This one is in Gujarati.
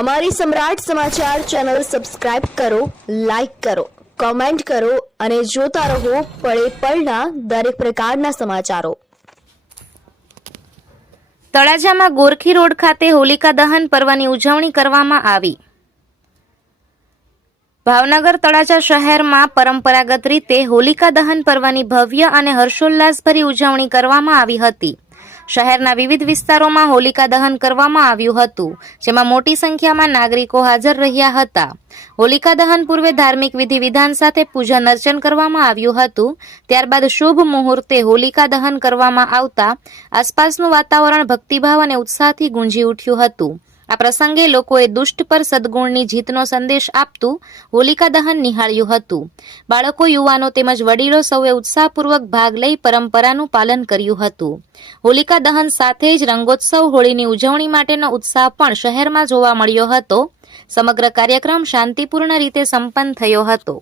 અમારી સમ્રાટ સમાચાર ચેનલ સબસ્ક્રાઇબ કરો, લાઈક કરો, કોમેન્ટ કરો અને જોતા રહો પળે પળના દરેક પ્રકારના સમાચારો। તળાજામાં ગોરખી રોડ ખાતે હોલિકા દહન પર્વની ઉજવણી કરવામાં આવી। ભાવનગર તળાજા શહેરમાં પરંપરાગત રીતે હોલિકા દહન પર્વની ભવ્ય અને હર્ષોલ્લાસભરી ઉજવણી કરવામાં આવી હતી। શહેરના વિવિધ વિસ્તારોમાં હોલિકા દહન કરવામાં આવ્યું હતું, જેમાં મોટી સંખ્યામાં નાગરિકો હાજર રહ્યા હતા। હોલિકા દહન પૂર્વે ધાર્મિક વિધિ વિધાન સાથે પૂજન અર્ચન કરવામાં આવ્યું હતું। ત્યારબાદ શુભ મુહૂર્તે હોલિકા દહન કરવામાં આવતા આસપાસનું વાતાવરણ ભક્તિભાવ અને ઉત્સાહથી ગુંજી ઉઠ્યું હતું। આ પ્રસંગે લોકોએ દુષ્ટ પર સદગુણની જીતનો સંદેશ આપતું હોલિકા દહન નિહાળ્યું હતું। બાળકો, યુવાનો તેમજ વડીલો સૌએ ઉત્સાહપૂર્વક ભાગ લઈ પરંપરાનું પાલન કર્યું હતું। હોલિકા દહન સાથે જ રંગોત્સવ હોળીની ઉજવણી માટેનો ઉત્સાહ પણ શહેરમાં જોવા મળ્યો હતો। સમગ્ર કાર્યક્રમ શાંતિપૂર્ણ રીતે સંપન્ન થયો હતો।